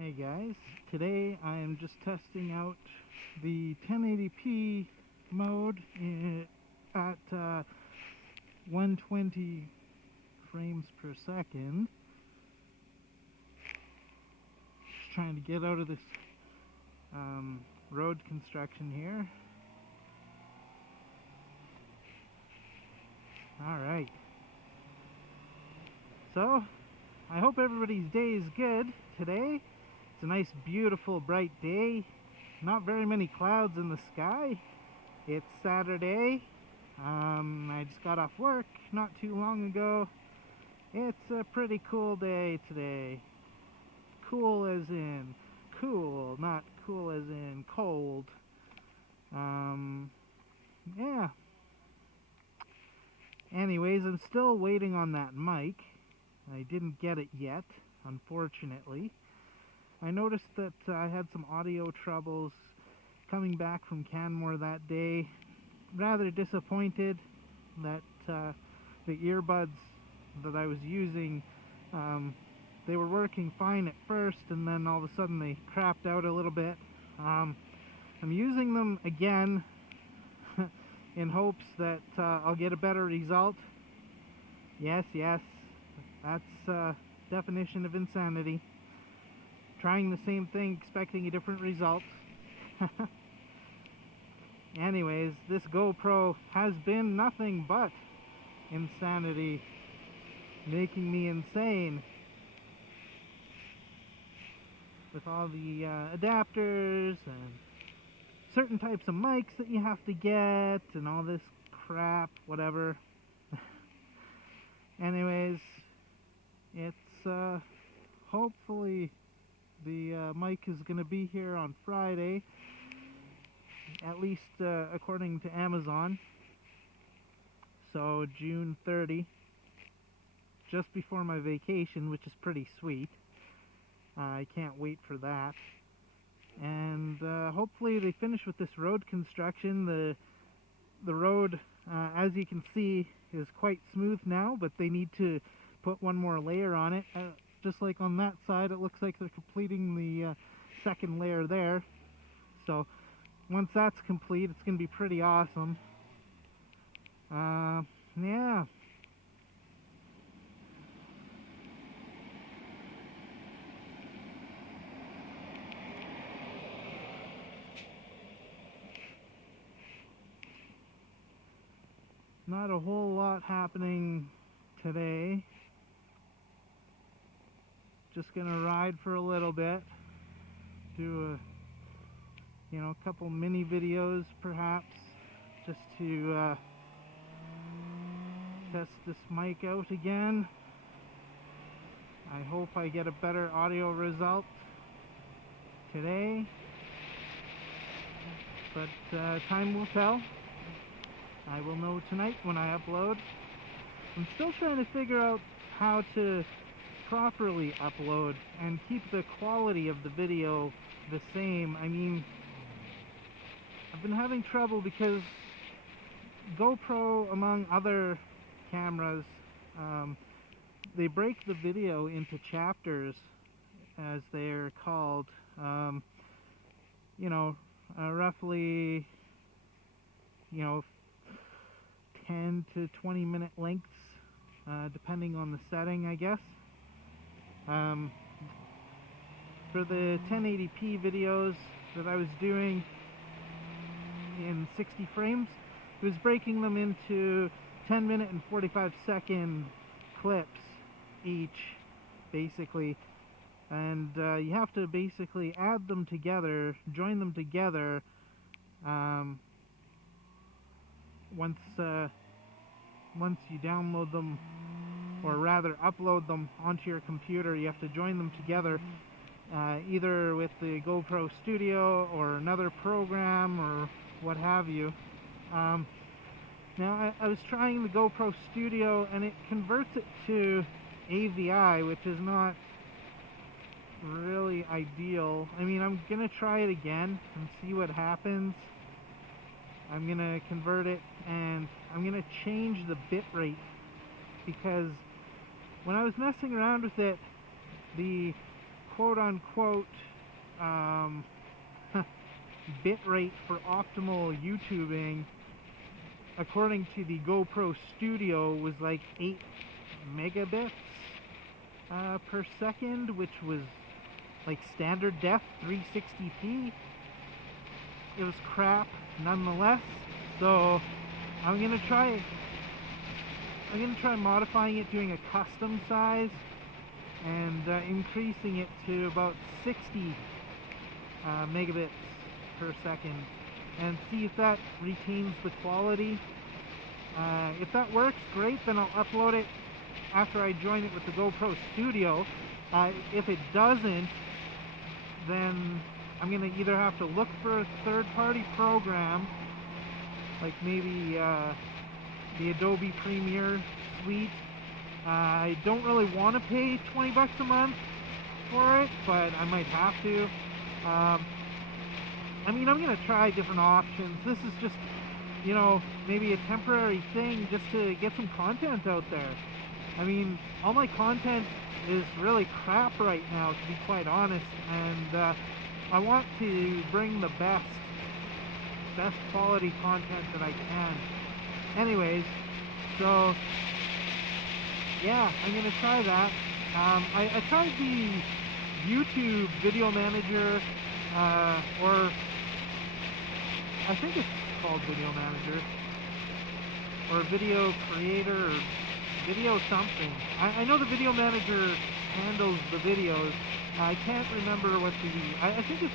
Hey guys, today I am just testing out the 1080p mode at 120 frames per second. Just trying to get out of this road construction here. Alright, so I hope everybody's day is good today. It's a nice, beautiful, bright day. Not very many clouds in the sky. It's Saturday. I just got off work not too long ago. It's a pretty cool day today. Cool as in cool, not cool as in cold. Yeah. Anyways, I'm still waiting on that mic. I didn't get it yet, unfortunately. I noticed that I had some audio troubles coming back from Canmore that day. Rather disappointed that the earbuds that I was using, they were working fine at first, and then all of a sudden they crapped out a little bit. I'm using them again in hopes that I'll get a better result. Yes, that's definition of insanity. Trying the same thing, expecting a different result. Anyways, this GoPro has been nothing but insanity, making me insane. With all the adapters and certain types of mics that you have to get and all this crap, whatever. Anyways, it's hopefully the mic is going to be here on Friday, at least according to Amazon. So June 30, just before my vacation, which is pretty sweet. I can't wait for that. And hopefully they finish with this road construction. The road, as you can see, is quite smooth now, but they need to put one more layer on it. Just like on that side, it looks like they're completing the second layer there. So once that's complete, it's going to be pretty awesome. Yeah. Not a whole lot happening today. Just gonna ride for a little bit, do a couple mini videos perhaps, just to test this mic out again. I hope I get a better audio result today, but time will tell. I will know tonight when I upload. I'm still trying to figure out how to properly upload and keep the quality of the video the same. I mean, I've been having trouble because GoPro, among other cameras, they break the video into chapters, as they're called. Roughly 10 to 20 minute lengths, depending on the setting, I guess. For the 1080p videos that I was doing in 60 frames, it was breaking them into 10 minute and 45 second clips each, basically. And you have to basically add them together, join them together. Once you download them, or rather upload them onto your computer, you have to join them together, either with the GoPro Studio or another program or what have you. Now I was trying the GoPro Studio and it converts it to AVI, which is not really ideal. I mean, I'm gonna try it again and see what happens. I'm gonna convert it and I'm gonna change the bit rate, because when I was messing around with it, the quote-unquote bit rate for optimal YouTubing, according to the GoPro Studio, was like 8 megabits per second, which was like standard def 360p. It was crap nonetheless, so I'm gonna try modifying it, doing a custom size and increasing it to about 60 megabits per second, and see if that retains the quality. If that works, great, then I'll upload it after I join it with the GoPro Studio. If it doesn't, then I'm going to either have to look for a third-party program, like maybe the Adobe Premiere Suite. I don't really want to pay 20 bucks a month for it, but I might have to. I mean, I'm going to try different options. This is just, you know, maybe a temporary thing just to get some content out there. I mean, all my content is really crap right now, to be quite honest, and I want to bring the best quality content that I can. Anyways, so yeah, I'm going to try that. I tried the YouTube Video Manager, or I think it's called Video Manager, or Video Creator, or Video something. I know the Video Manager handles the videos. I can't remember what I think it's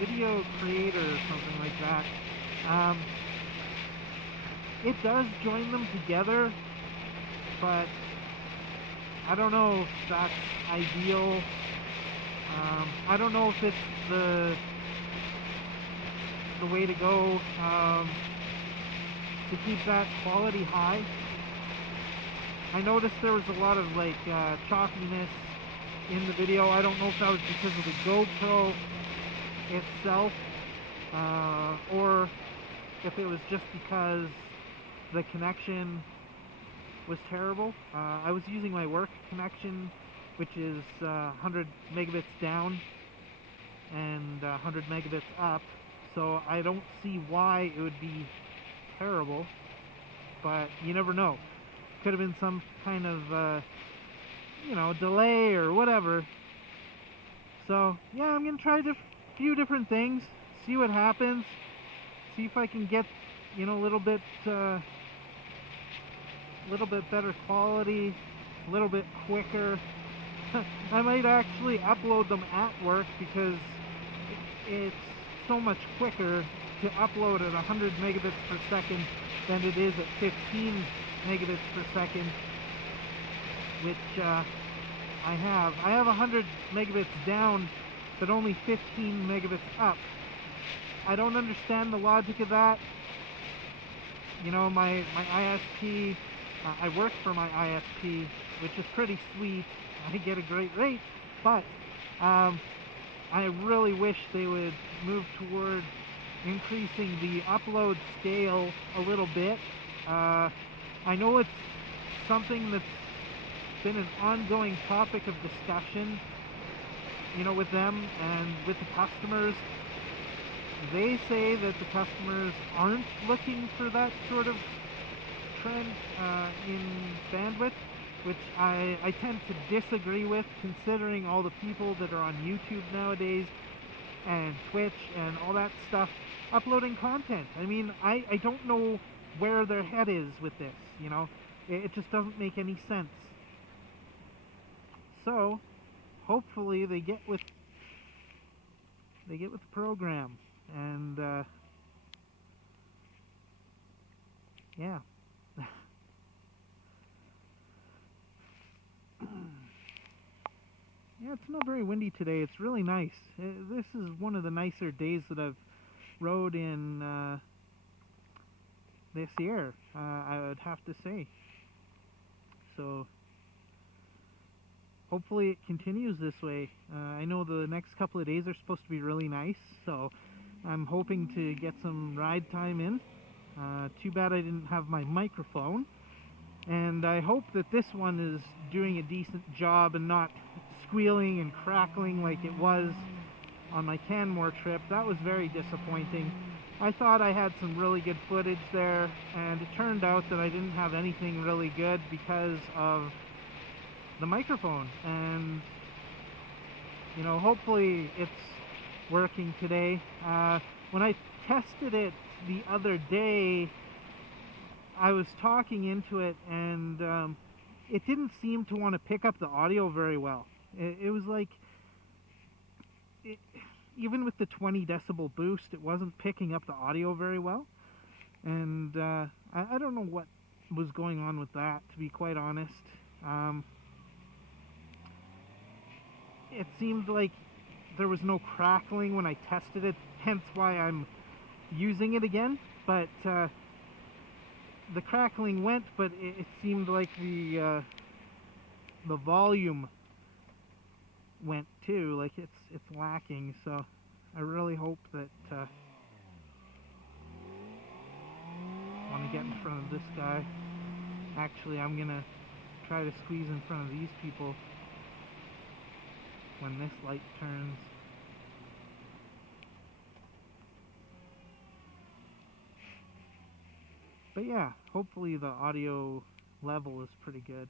Video Creator or something like that. It does join them together, but I don't know if that's ideal. I don't know if it's the way to go to keep that quality high. I noticed there was a lot of like chalkiness in the video. I don't know if that was because of the GoPro itself, or if it was just because the connection was terrible. I was using my work connection, which is 100 megabits down and 100 megabits up, so I don't see why it would be terrible, but you never know. Could have been some kind of you know, delay or whatever. So yeah, I'm gonna try a few different things, see what happens, see if I can get, you know, a little bit better quality, a little bit quicker. I might actually upload them at work because it's so much quicker to upload at 100 megabits per second than it is at 15 megabits per second, which I have 100 megabits down, but only 15 megabits up. I don't understand the logic of that. You know, my ISP, I work for my ISP, which is pretty sweet. I get a great rate, but I really wish they would move toward increasing the upload scale a little bit. I know it's something that's been an ongoing topic of discussion, you know, with them and with the customers. They say that the customers aren't looking for that sort of trend in bandwidth, which I tend to disagree with, considering all the people that are on YouTube nowadays and Twitch and all that stuff uploading content. I mean, I don't know where their head is with this, you know. It just doesn't make any sense. So hopefully they get with the program, and yeah. Yeah, it's not very windy today. It's really nice. This is one of the nicer days that I've rode in this year, I would have to say. So hopefully it continues this way. I know the next couple of days are supposed to be really nice, so I'm hoping to get some ride time in. Too bad I didn't have my microphone, and I hope that this one is doing a decent job and not squealing and crackling like it was on my Canmore trip. That was very disappointing. I thought I had some really good footage there, and it turned out that I didn't have anything really good because of the microphone. And you know, hopefully it's working today. When I tested it the other day, I was talking into it, and it didn't seem to want to pick up the audio very well. It was like, even with the 20 decibel boost, it wasn't picking up the audio very well. And I don't know what was going on with that, to be quite honest. It seemed like there was no crackling when I tested it, hence why I'm using it again. But the crackling went, but it seemed like the volume went too, like it's lacking. So I really hope that I want to get in front of this guy. Actually, I'm gonna try to squeeze in front of these people when this light turns. But yeah, hopefully the audio level is pretty good.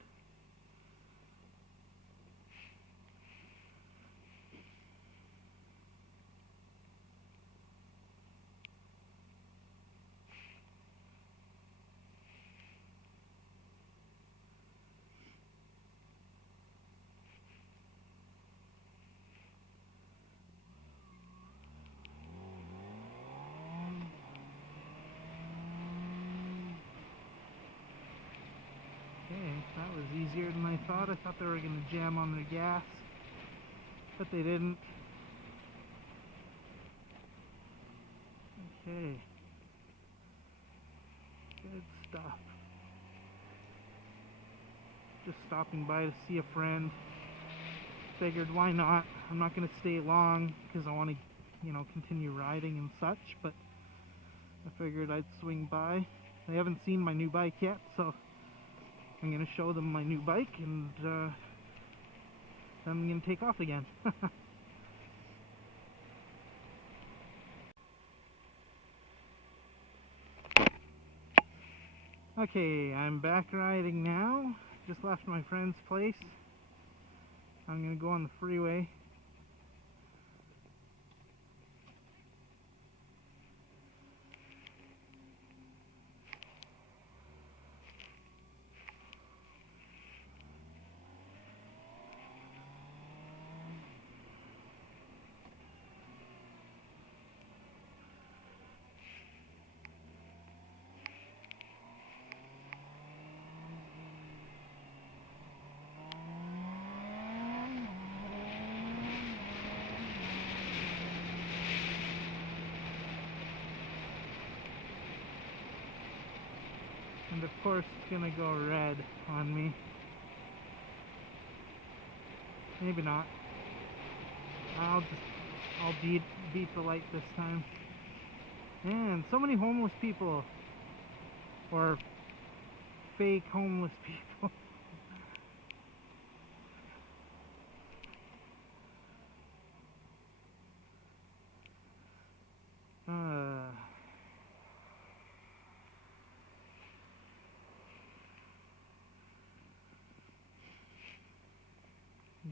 That was easier than I thought. I thought they were going to jam on their gas, but they didn't. Okay. Good stuff. Just stopping by to see a friend. Figured why not? I'm not going to stay long because I want to, you know, continue riding and such, but I figured I'd swing by. They haven't seen my new bike yet, so I'm going to show them my new bike, and then I'm going to take off again. Okay, I'm back riding now. Just left my friend's place. I'm going to go on the freeway. And of course it's gonna go red on me. Maybe not. I'll beat the light this time. Man, so many homeless people. Or fake homeless people.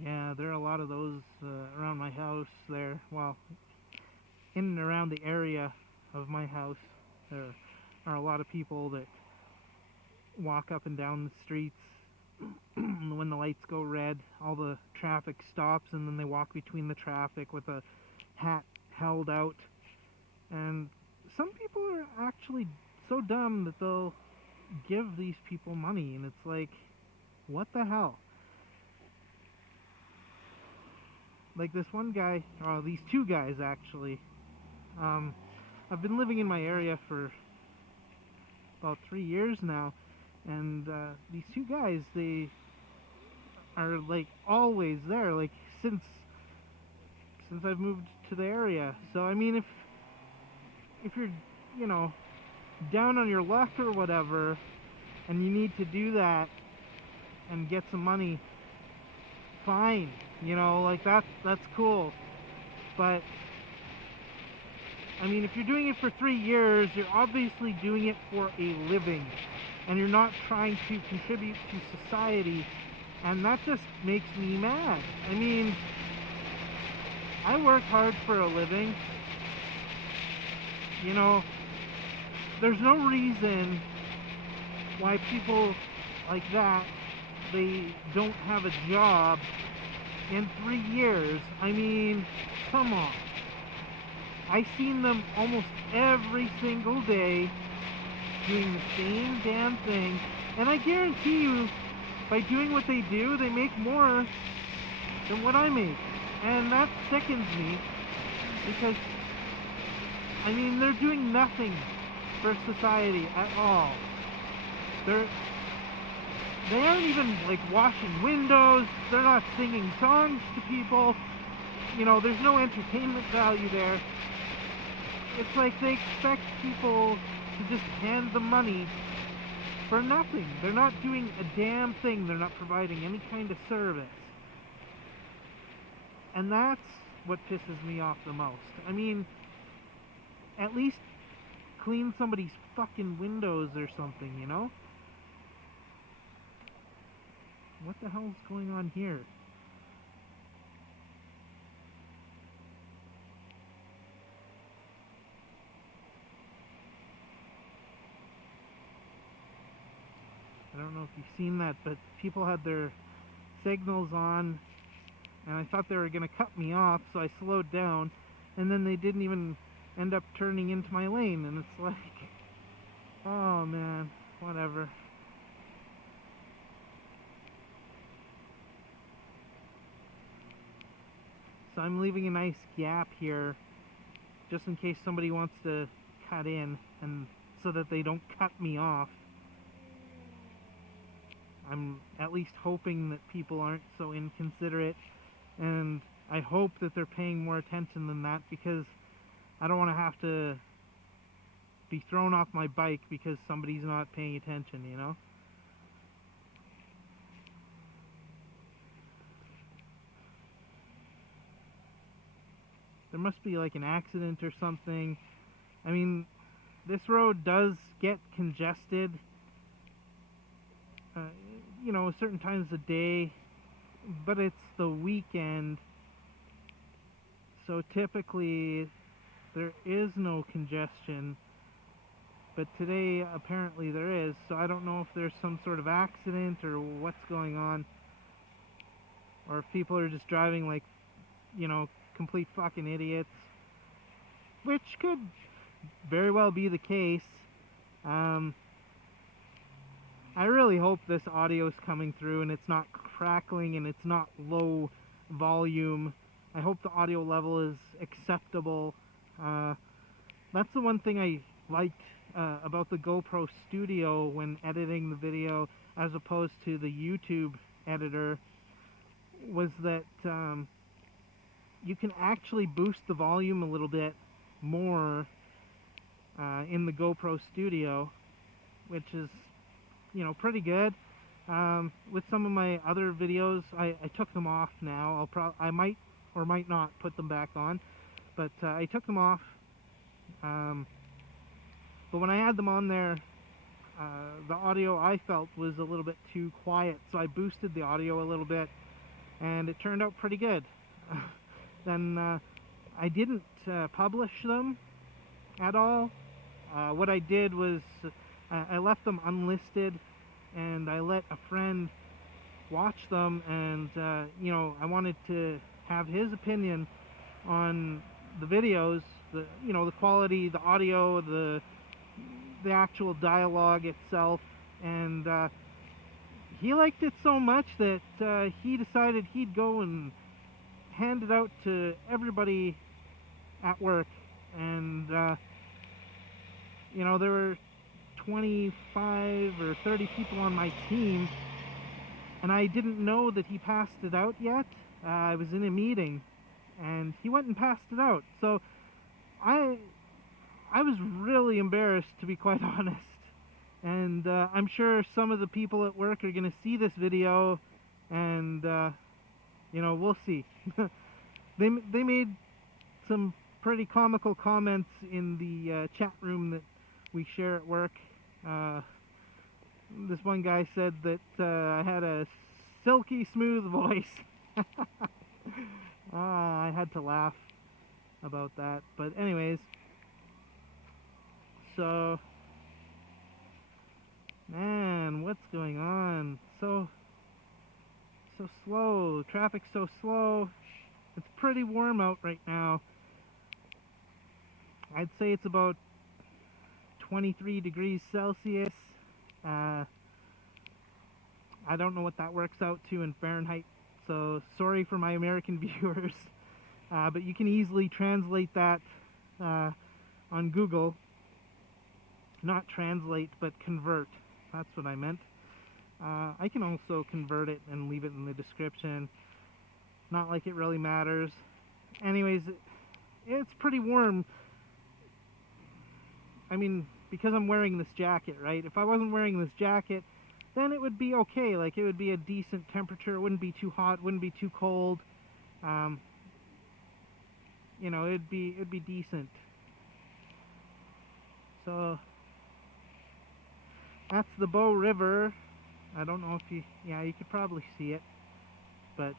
Yeah, there are a lot of those around my house there. Well, in and around the area of my house, there are a lot of people that walk up and down the streets when the lights go red. All the traffic stops, and then they walk between the traffic with a hat held out. And some people are actually so dumb that they'll give these people money, and it's like, what the hell? Like this one guy, or these two guys actually. I've been living in my area for about 3 years now, and these two guys, they are like always there, like since I've moved to the area. So I mean, if you're, you know, down on your luck or whatever, and you need to do that and get some money, fine. You know, like that's cool. But I mean, if you're doing it for 3 years, you're obviously doing it for a living, and you're not trying to contribute to society, and that just makes me mad. I mean, I work hard for a living. You know, there's no reason why people like that, they don't have a job in 3 years. I mean, come on. I've seen them almost every single day doing the same damn thing, and I guarantee you, by doing what they do, they make more than what I make. And that sickens me, because, I mean, they're doing nothing for society at all. They aren't even, like, washing windows, they're not singing songs to people, you know, there's no entertainment value there. It's like they expect people to just hand them money for nothing. They're not doing a damn thing. They're not providing any kind of service. And that's what pisses me off the most. I mean, at least clean somebody's fucking windows or something, you know? What the hell's going on here? I don't know if you've seen that, but people had their signals on, and I thought they were going to cut me off, so I slowed down, and then they didn't even end up turning into my lane, and it's like, oh man, whatever. So I'm leaving a nice gap here, just in case somebody wants to cut in, and so that they don't cut me off. I'm at least hoping that people aren't so inconsiderate, and I hope that they're paying more attention than that, because I don't want to have to be thrown off my bike because somebody's not paying attention, you know? There must be like an accident or something. I mean, this road does get congested, you know, certain times of day, but it's the weekend, so typically there is no congestion, but today apparently there is, so I don't know if there's some sort of accident or what's going on, or if people are just driving like, you know, complete fucking idiots, which could very well be the case. I really hope this audio is coming through and it's not crackling and it's not low volume. I hope the audio level is acceptable. That's the one thing I liked about the GoPro Studio when editing the video as opposed to the YouTube editor, was that you can actually boost the volume a little bit more in the GoPro Studio, which is, you know, pretty good. With some of my other videos, I took them off now. I might or might not put them back on, but I took them off. But when I had them on there, the audio I felt was a little bit too quiet, so I boosted the audio a little bit, and it turned out pretty good. Then I didn't publish them at all. What I did was I left them unlisted, and I let a friend watch them, and you know, I wanted to have his opinion on the videos, you know, the quality, the audio, the actual dialogue itself, and he liked it so much that he decided he'd go and hand it out to everybody at work, and you know, there were 25 or 30 people on my team, and I didn't know that he passed it out yet. I was in a meeting, and he went and passed it out. So I was really embarrassed, to be quite honest. And I'm sure some of the people at work are going to see this video, and you know, we'll see. They made some pretty comical comments in the chat room that we share at work. This one guy said that I had a silky smooth voice. I had to laugh about that. But anyways, so man, what's going on? So slow. Traffic's so slow. It's pretty warm out right now. I'd say it's about 23 degrees Celsius. I don't know what that works out to in Fahrenheit, so sorry for my American viewers. But you can easily translate that on Google. Not translate, but convert. That's what I meant. I can also convert it and leave it in the description. Not like it really matters. Anyways, it's pretty warm. I mean, because I'm wearing this jacket, right? If I wasn't wearing this jacket, then it would be okay. Like, it would be a decent temperature. It wouldn't be too hot, wouldn't be too cold. You know, it'd be decent. So that's the Bow River. I don't know if you could probably see it. But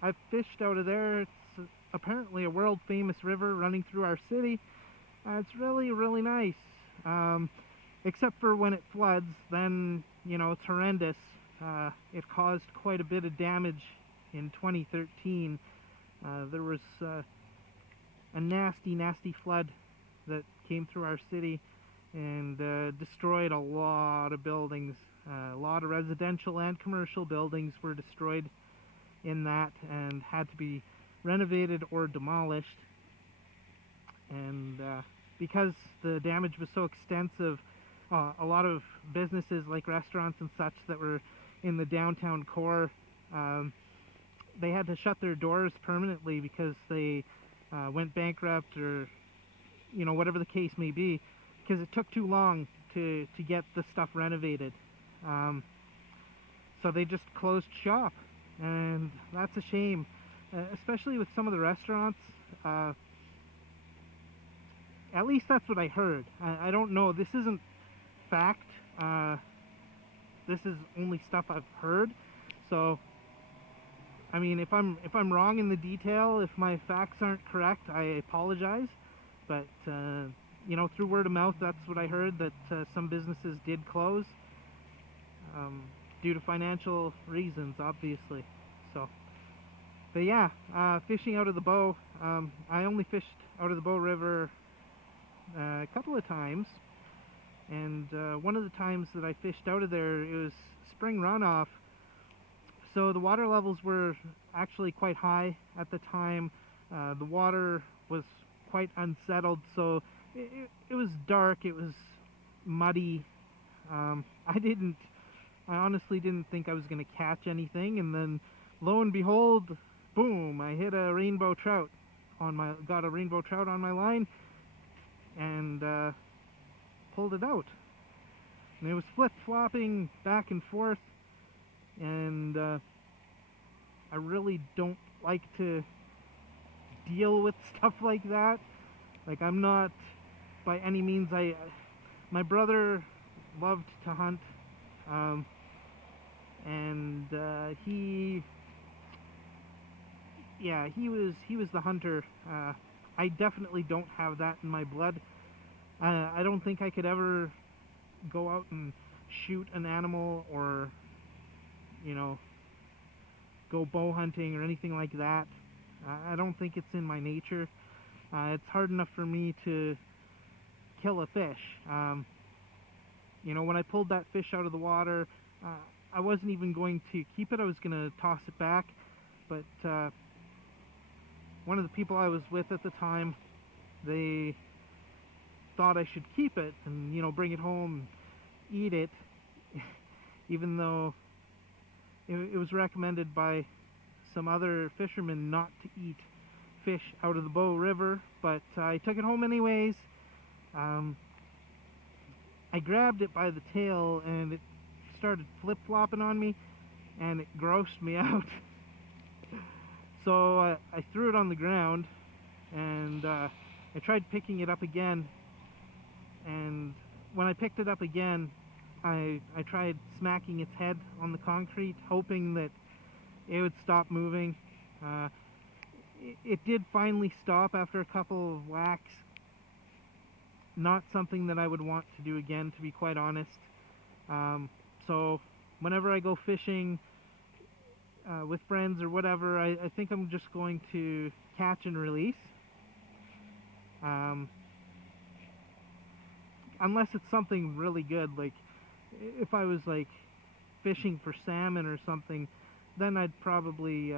I've fished out of there. It's apparently a world famous river running through our city. It's really, really nice. Except for when it floods, then, you know, it's horrendous. It caused quite a bit of damage in 2013. There was a nasty, nasty flood that came through our city and destroyed a lot of buildings. A lot of residential and commercial buildings were destroyed in that and had to be renovated or demolished. And because the damage was so extensive, a lot of businesses like restaurants and such that were in the downtown core, they had to shut their doors permanently because they went bankrupt, or, you know, whatever the case may be, because it took too long to get the stuff renovated. So they just closed shop, and that's a shame, especially with some of the restaurants. At least that's what I heard. I don't know. This isn't fact. This is only stuff I've heard. So, I mean, if I'm wrong in the detail, if my facts aren't correct, I apologize. But you know, through word of mouth, that's what I heard, that some businesses did close due to financial reasons, obviously. So, but yeah, fishing out of the Bow. I only fished out of the Bow River a couple of times, and one of the times that I fished out of there, it was spring runoff, so the water levels were actually quite high at the time. The water was quite unsettled, so it was dark, it was muddy. I honestly didn't think I was going to catch anything, and then lo and behold, boom, I hit a rainbow trout got a rainbow trout on my line, and pulled it out. And it was flip-flopping back and forth, and I really don't like to deal with stuff like that. Like, I'm not by any means, my brother loved to hunt, and he was the hunter. I definitely don't have that in my blood. I don't think I could ever go out and shoot an animal, or, you know, go bow hunting or anything like that. I don't think it's in my nature. It's hard enough for me to kill a fish. You know, when I pulled that fish out of the water, I wasn't even going to keep it. I was going to toss it back, but one of the people I was with at the time, they thought I should keep it and, you know, bring it home and eat it, even though it was recommended by some other fishermen not to eat fish out of the Bow River. But I took it home anyways. I grabbed it by the tail, and it started flip-flopping on me, and it grossed me out. So I threw it on the ground, and I tried picking it up again, and when I picked it up again, I tried smacking its head on the concrete, hoping that it would stop moving. It did finally stop after a couple of whacks. Not something that I would want to do again, to be quite honest. So whenever I go fishing with friends or whatever, I think I'm just going to catch and release. Unless it's something really good, like if I was like fishing for salmon or something, then I'd probably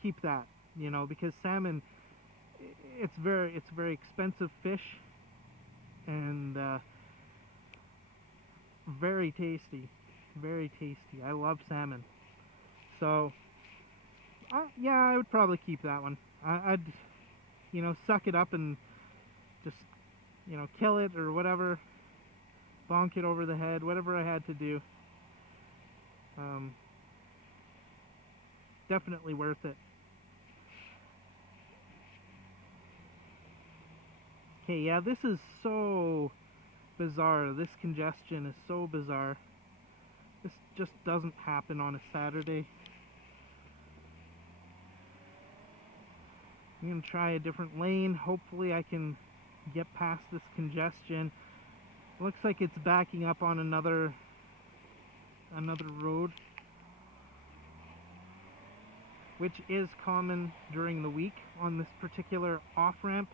keep that, you know, because salmon, it's very expensive fish, and very tasty, very tasty. I love salmon. So yeah, I would probably keep that one. I'd, you know, suck it up and just, you know, kill it or whatever, bonk it over the head, whatever I had to do. Definitely worth it. Okay, yeah, this is so bizarre. This congestion is so bizarre. This just doesn't happen on a Saturday. I'm going to try a different lane. Hopefully I can get past this congestion. Looks like it's backing up on another road, which is common during the week on this particular off-ramp.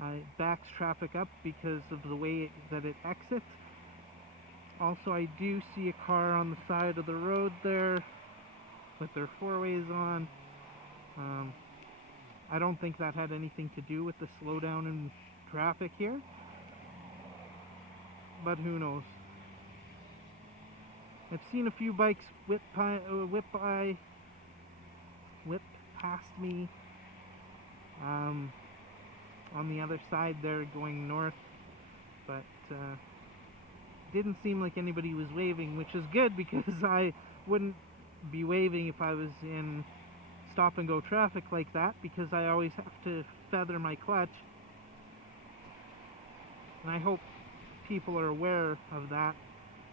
It backs traffic up because of the way that it exits. Also, I do see a car on the side of the road there with their four-ways on. I don't think that had anything to do with the slowdown in traffic here, but who knows. I've seen a few bikes whip past me on the other side there going north, but didn't seem like anybody was waving, which is good because I wouldn't be waving if I was in stop and go traffic like that, because I always have to feather my clutch, and I hope people are aware of that.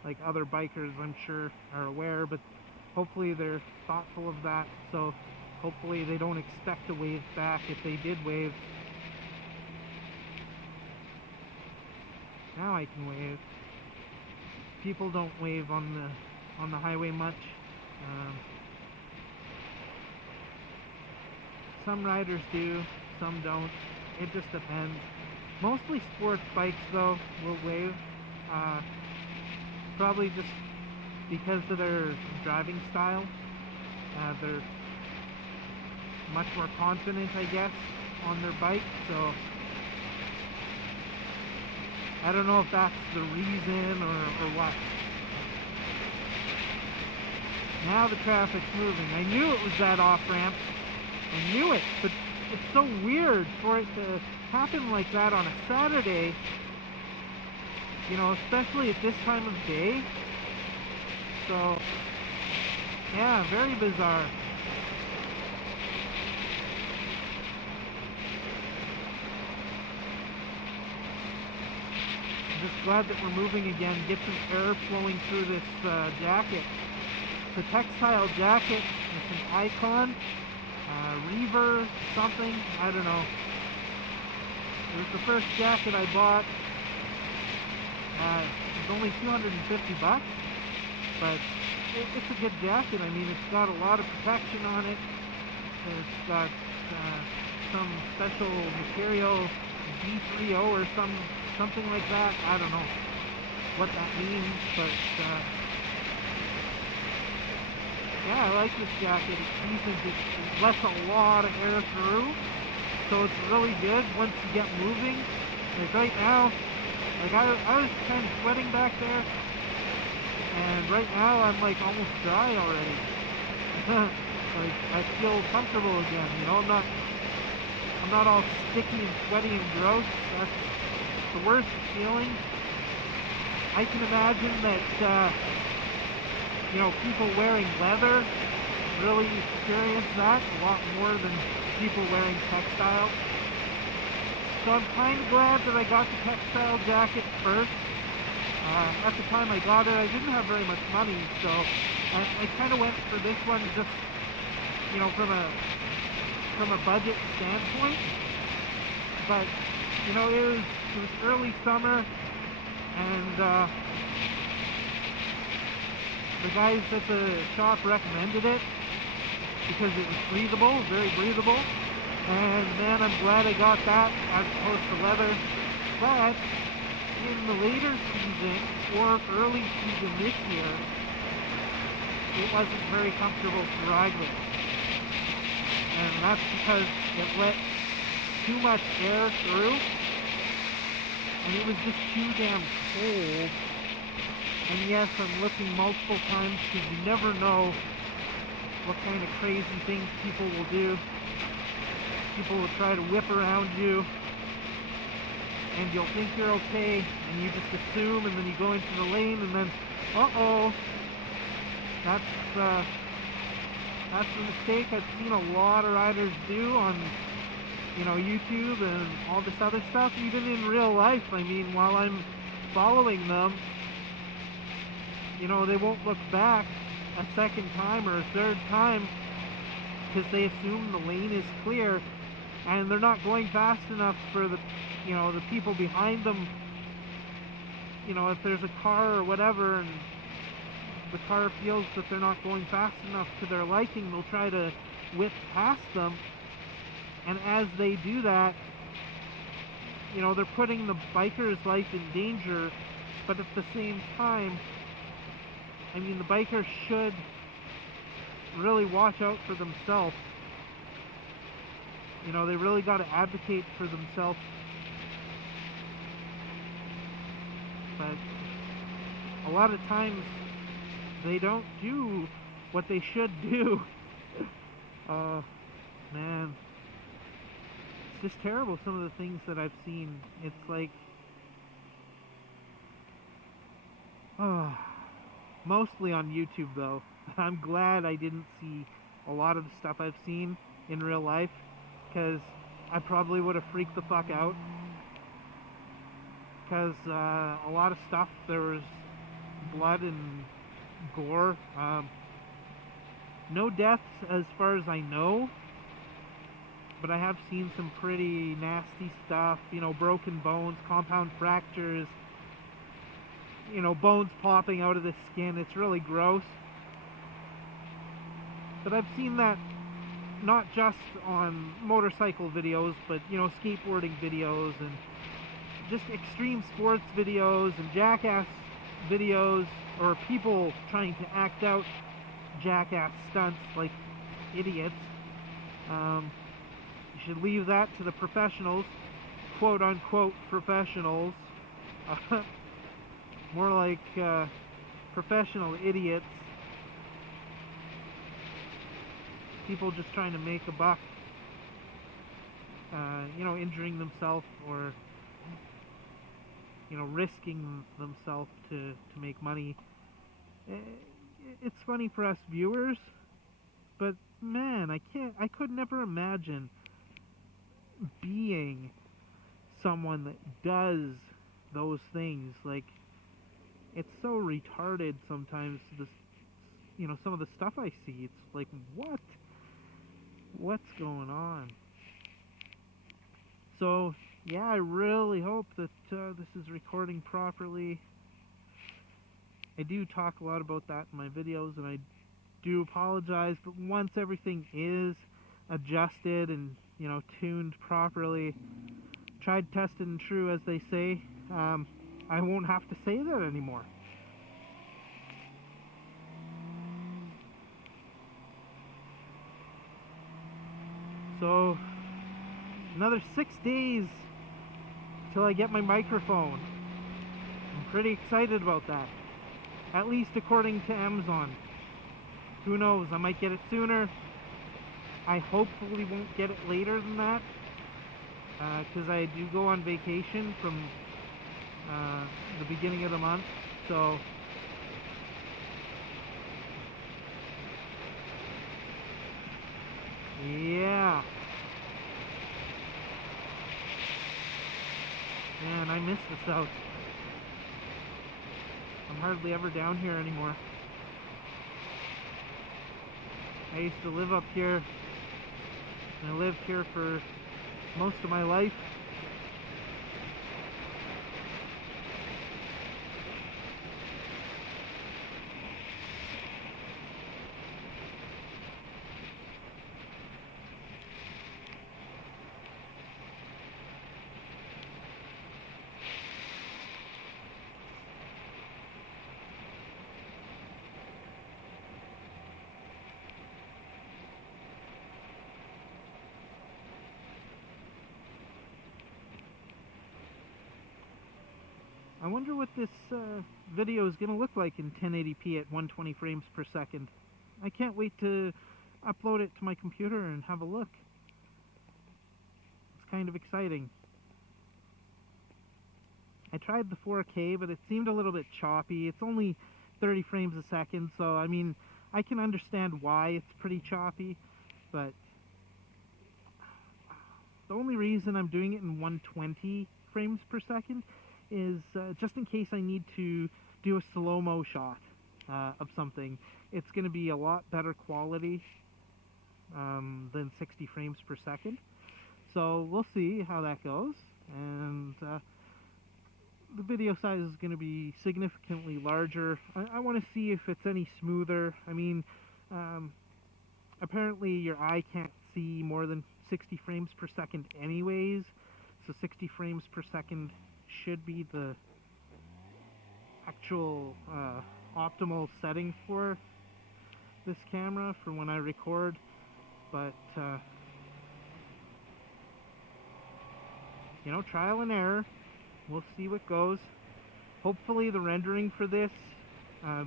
Like other bikers, I'm sure, are aware, but hopefully they're thoughtful of that, so hopefully they don't expect a wave back if they did wave. Now I can wave. People don't wave on the highway much. Some riders do, some don't. It just depends. Mostly sports bikes, though, will wave. Probably just because of their driving style. They're much more confident, I guess, on their bike, so I don't know if that's the reason or what. Now the traffic's moving. I knew it was that off-ramp. I knew it, but it's so weird for it to happen like that on a Saturday, you know, especially at this time of day. So, yeah, very bizarre. I'm just glad that we're moving again. Get some air flowing through this jacket. It's a textile jacket. It's an Icon. Reaver something, I don't know. It was the first jacket I bought. It was only $250, but it's a good jacket. I mean, it's got a lot of protection on it. It's got some special material, D3O or something like that. I don't know what that means, but yeah, I like this jacket. It's decent. It lets a lot of air through, so it's really good once you get moving. Like right now, like I was kind of sweating back there, and right now I'm like almost dry already. Like I feel comfortable again. You know, I'm not all sticky and sweaty and gross. That's the worst feeling. I can imagine that. You know, people wearing leather really experience that a lot more than people wearing textile. So I'm kind of glad that I got the textile jacket first. At the time I got it, I didn't have very much money, so I kind of went for this one just, you know, from a budget standpoint. But you know, it was early summer, and the guys at the shop recommended it because it was breathable, very breathable. And man, I'm glad I got that as opposed to leather. But in the later season or early season this year, it wasn't very comfortable to ride with. And that's because it let too much air through, and it was just too damn cold. And yes, I'm looking multiple times because you never know what kind of crazy things people will do. People will try to whip around you, and you'll think you're okay, and you just assume, and then you go into the lane, and then, uh-oh, that's a mistake I've seen a lot of riders do on, you know, YouTube and all this other stuff, even in real life. I mean, while I'm following them, you know, they won't look back a second time or a third time because they assume the lane is clear, and they're not going fast enough for the, you know, the people behind them. You know, if there's a car or whatever and the car feels that they're not going fast enough to their liking, they'll try to whip past them. And as they do that, you know, they're putting the biker's life in danger. But at the same time, I mean, the bikers should really watch out for themselves. You know, they really got to advocate for themselves. But a lot of times they don't do what they should do. Man, it's just terrible, some of the things that I've seen. It's like, mostly on YouTube though. I'm glad I didn't see a lot of the stuff I've seen in real life, because I probably would have freaked the fuck out. Because a lot of stuff, there was blood and gore. No deaths as far as I know, but I have seen some pretty nasty stuff. You know, broken bones, compound fractures, you know, bones popping out of the skin. It's really gross. But I've seen that not just on motorcycle videos, but, you know, skateboarding videos and just extreme sports videos and jackass videos, or people trying to act out jackass stunts like idiots. You should leave that to the professionals, quote unquote professionals. More like professional idiots. People just trying to make a buck, you know, injuring themselves or, you know, risking themselves to make money. It's funny for us viewers, but man, I could never imagine being someone that does those things. Like, it's so retarded sometimes, this, you know, some of the stuff I see. It's like, what's going on? So yeah, I really hope that this is recording properly. I do talk a lot about that in my videos, and I do apologize, but once everything is adjusted and, you know, tuned properly, tried, tested, and true, as they say, I won't have to say that anymore. So, another 6 days till I get my microphone. I'm pretty excited about that. At least according to Amazon. Who knows, I might get it sooner. I hopefully won't get it later than that, because I do go on vacation from the beginning of the month. So Yeah. Man, I miss the south. I'm hardly ever down here anymore. I used to live up here, and I lived here for most of my life. I wonder what this video is going to look like in 1080p at 120 frames per second. I can't wait to upload it to my computer and have a look. It's kind of exciting. I tried the 4K, but it seemed a little bit choppy. It's only 30 frames a second, so I mean, I can understand why it's pretty choppy, but the only reason I'm doing it in 120 frames per second is just in case I need to do a slow-mo shot of something. It's going to be a lot better quality than 60 frames per second. So we'll see how that goes. And the video size is going to be significantly larger. I want to see if it's any smoother. I mean, apparently your eye can't see more than 60 frames per second anyways. So 60 frames per second should be the actual optimal setting for this camera for when I record, but you know, trial and error. We'll see what goes. Hopefully the rendering for this,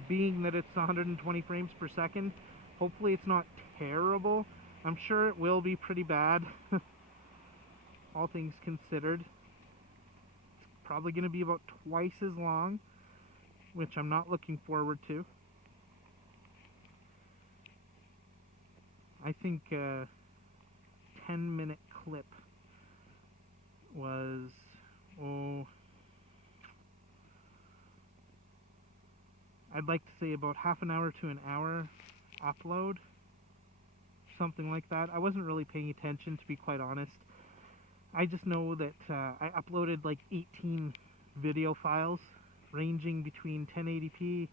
being that it's 120 frames per second, hopefully it's not terrible. I'm sure it will be pretty bad, all things considered. Probably going to be about twice as long, which I'm not looking forward to. I think a 10-minute clip was, I'd like to say about half an hour to an hour upload, something like that. I wasn't really paying attention, to be quite honest. I just know that I uploaded like 18 video files ranging between 1080p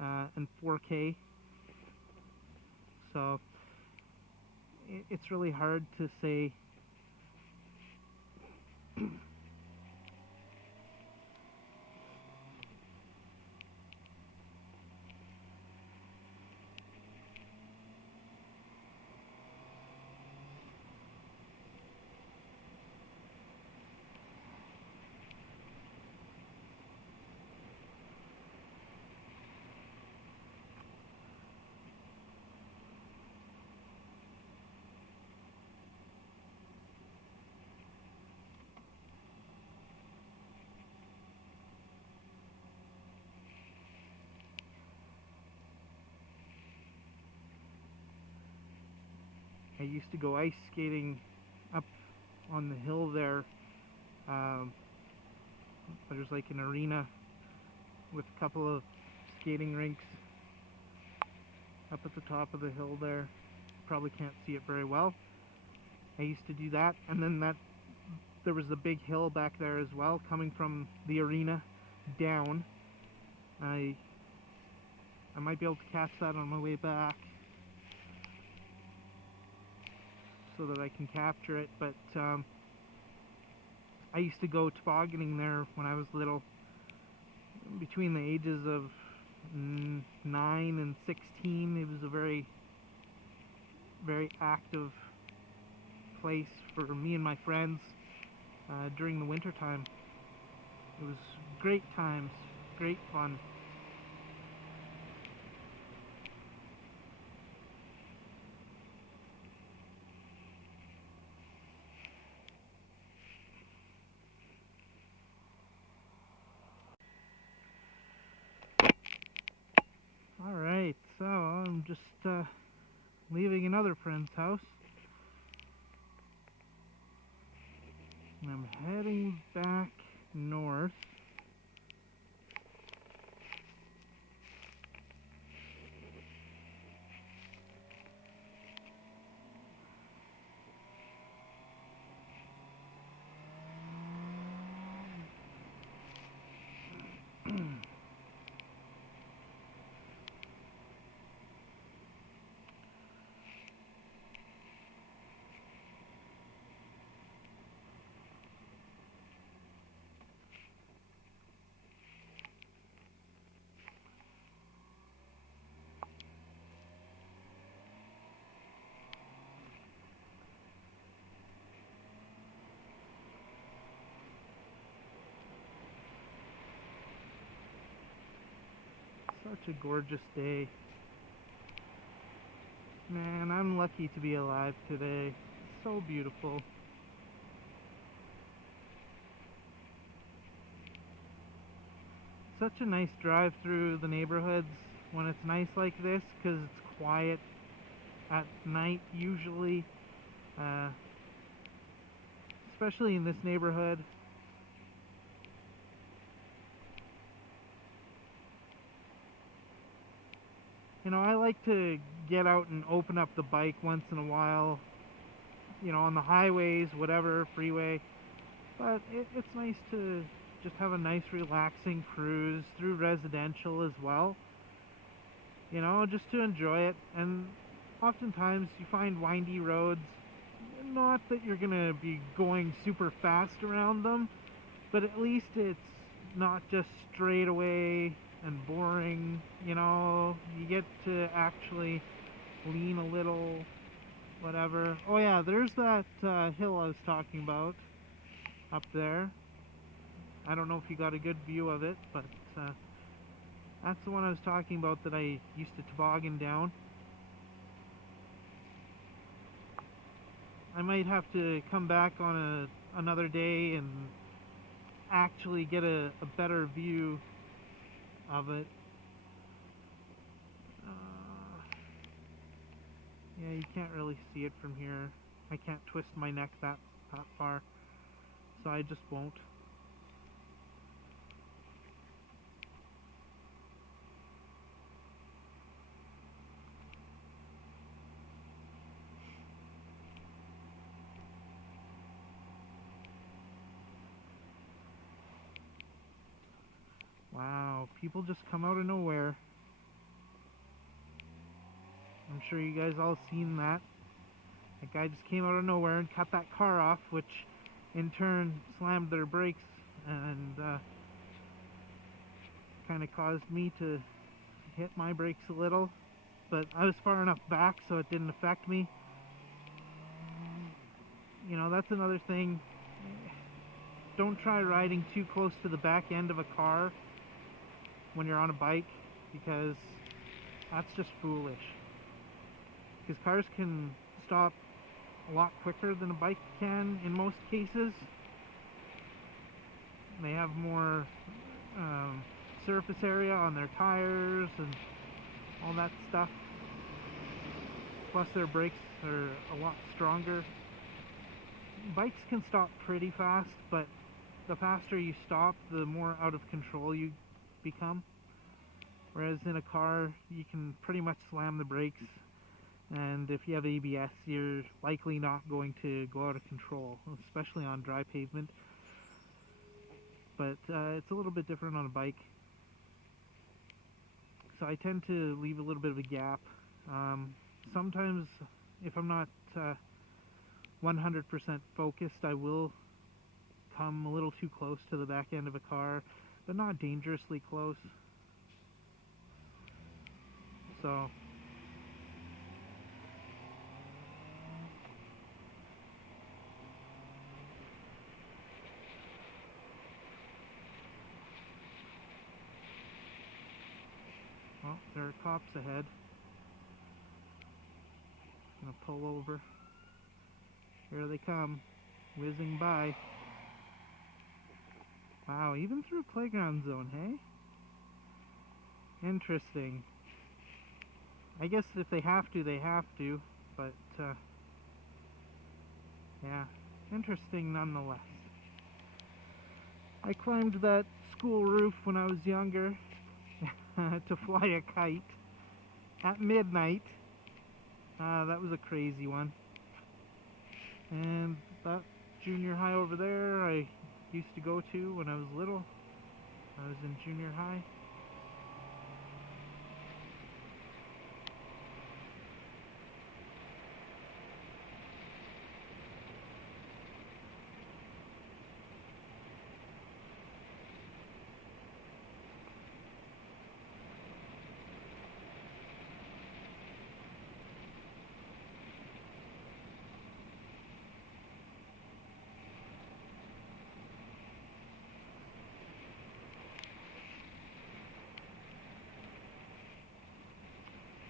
and 4K. So it's really hard to say I used to go ice skating up on the hill there. There's like an arena with a couple of skating rinks up at the top of the hill there. Probably can't see it very well. I used to do that, and then there was a big hill back there as well, coming from the arena down. I might be able to catch that on my way back, so that I can capture it, but I used to go tobogganing there when I was little, between the ages of 9 and 16. It was a very, very active place for me and my friends during the winter time. It was great times, great fun. Alright, so I'm just leaving another friend's house. And I'm heading back north. Such a gorgeous day. Man, I'm lucky to be alive today. So beautiful. Such a nice drive through the neighborhoods when it's nice like this, because it's quiet at night usually. Especially in this neighborhood. You know, I like to get out and open up the bike once in a while, you know, on the highways, whatever, freeway. But it's nice to just have a nice relaxing cruise through residential as well. You know, just to enjoy it. And oftentimes you find windy roads. Not that you're going to be going super fast around them, but at least it's not just straight away and boring. You know, you get to actually lean a little, whatever. Oh yeah, there's that hill I was talking about up there. I don't know if you got a good view of it, but that's the one I was talking about that I used to toboggan down. I might have to come back on another day and actually get a better view of it. Yeah, you can't really see it from here. I can't twist my neck that far, so I just won't. Wow, people just come out of nowhere. I'm sure you guys all seen that. That guy just came out of nowhere and cut that car off, which in turn slammed their brakes and kind of caused me to hit my brakes a little. But I was far enough back so it didn't affect me. You know, that's another thing. Don't try riding too close to the back end of a car when you're on a bike, because that's just foolish. Because cars can stop a lot quicker than a bike can in most cases. They have more surface area on their tires and all that stuff. Plus their brakes are a lot stronger. Bikes can stop pretty fast, but the faster you stop, the more out of control you become. Whereas in a car, you can pretty much slam the brakes, and if you have ABS, you're likely not going to go out of control, especially on dry pavement. But it's a little bit different on a bike. So I tend to leave a little bit of a gap. Sometimes, if I'm not 100% focused, I will come a little too close to the back end of a car, but not dangerously close. So well, there are cops ahead. Gonna pull over. Here they come, whizzing by. Wow, even through playground zone, hey? Interesting. I guess if they have to, they have to, but yeah, interesting nonetheless. I climbed that school roof when I was younger to fly a kite at midnight. That was a crazy one. And that junior high over there I used to go to when I was little. I was in junior high.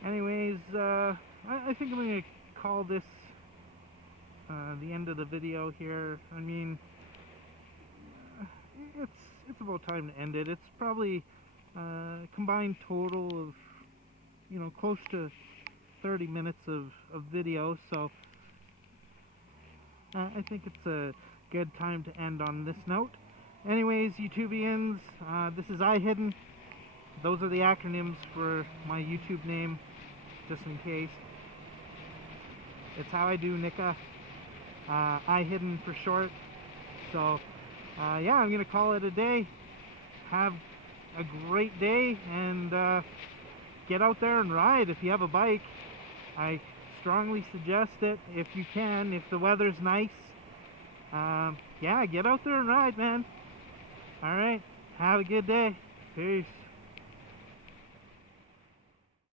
Anyways, I think I'm going to call this the end of the video here. I mean, it's about time to end it. It's probably a combined total of, you know, close to 30 minutes of video, so I think it's a good time to end on this note. Anyways, YouTubians, this is iHidden. Those are the acronyms for my YouTube name, just in case. It's how I do Nika. iHidden for short. So, yeah, I'm going to call it a day. Have a great day, and get out there and ride if you have a bike. I strongly suggest it if you can, if the weather's nice. Yeah, get out there and ride, man. Alright, have a good day. Peace.